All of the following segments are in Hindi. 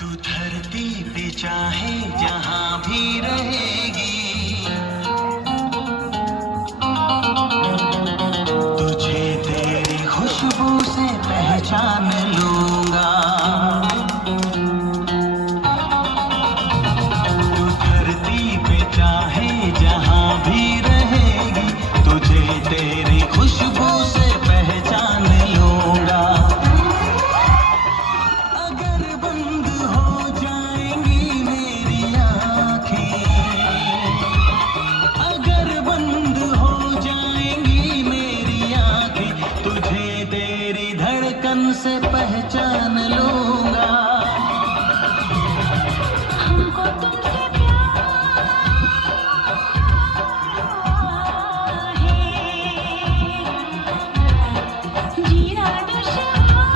तू धरती पे चाहे जहां भी रहेगी, तुझे तेरी खुशबू से पहचान लूंगा। तू धरती पे चाहे जहां भी रहेगी, तुझे तेरी खुशबू से पहचान लूंगा। अगर बंद हो जाएंगी मेरी आँखें, अगर बंद हो जाएंगी मेरी आँखें, तुझे तेरी धड़कन से पहचान लूंगा। हमको तुमसे प्यार है, जीना दुश्वार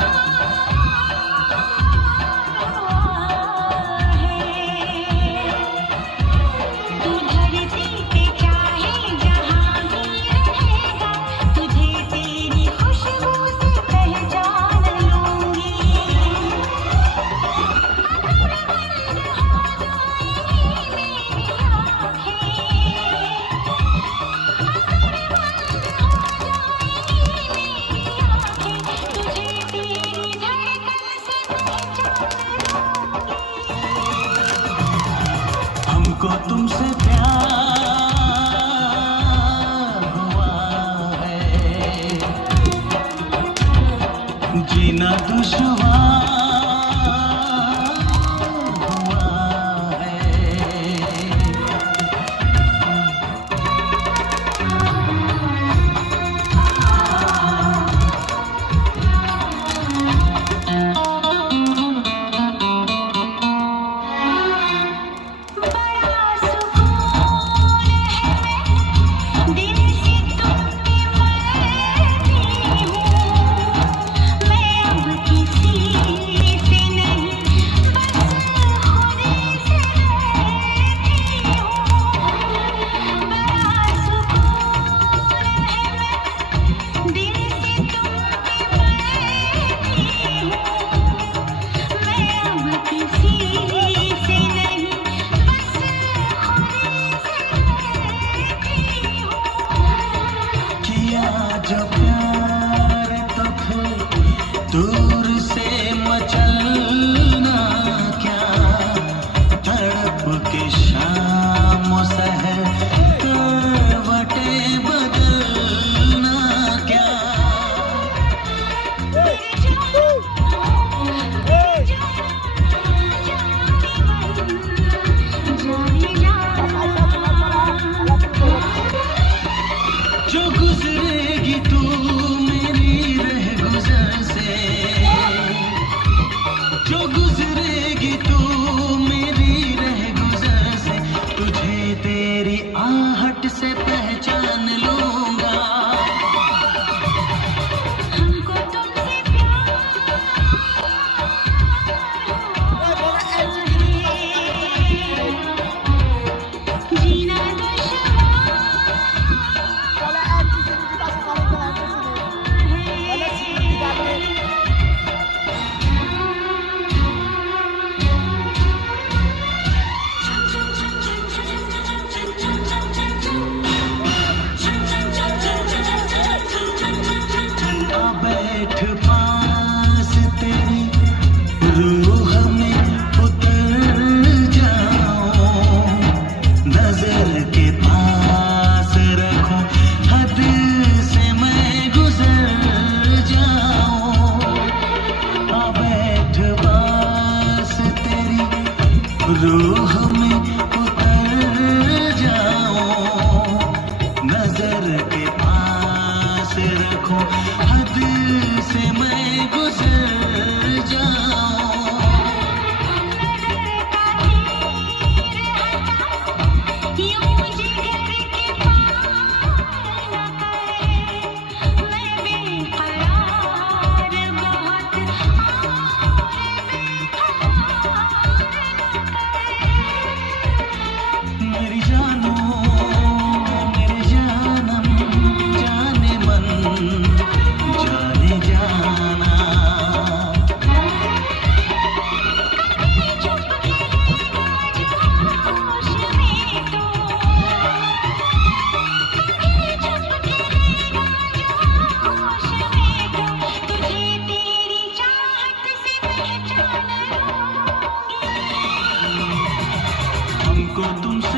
है। तू धरती पे चाहे जहां भी रहेगा, तुझे तेरी खुशबू से पहचान लूंगी। हमको तुमसे प्यार हुआ है, जीना दुश्वार हुआ है। बड़ा सुकून है, दिल से तुमसे मरती हूँ। मैं अब किसी से नहीं, बस खुद से रहती हूँ। बड़ा सुकून है, दिल से तुमसे मरती हूँ। मैं अब किसी से नहीं, बस खुद से रहती हूँ। किया जो प्यार तो फिर दूर से मचलना क्या, तड़प के शाम सहर करवटें बदलना क्या। जो गुजरेगी तू मेरी रह गुजर से, जो गुजरेगी तू मेरी रह गुजर से, तुझे तेरी आहट से पहचान लूंगा। हमको तुमसे प्यार है, जीना दुश्वार आ बैठ पास तेरी रूह में उतर जाऊं, नजर के पास रखो हद से मैं गुजर जाऊं। आ बैठ पास तेरी रूह में उतर जाऊं, नजर के पास रखो हद से मैं गुजर जाऊं। यूं जिगर के पार न करे, मैं बेकरार बहुत और बेकरार न करे। तुमको तुमसे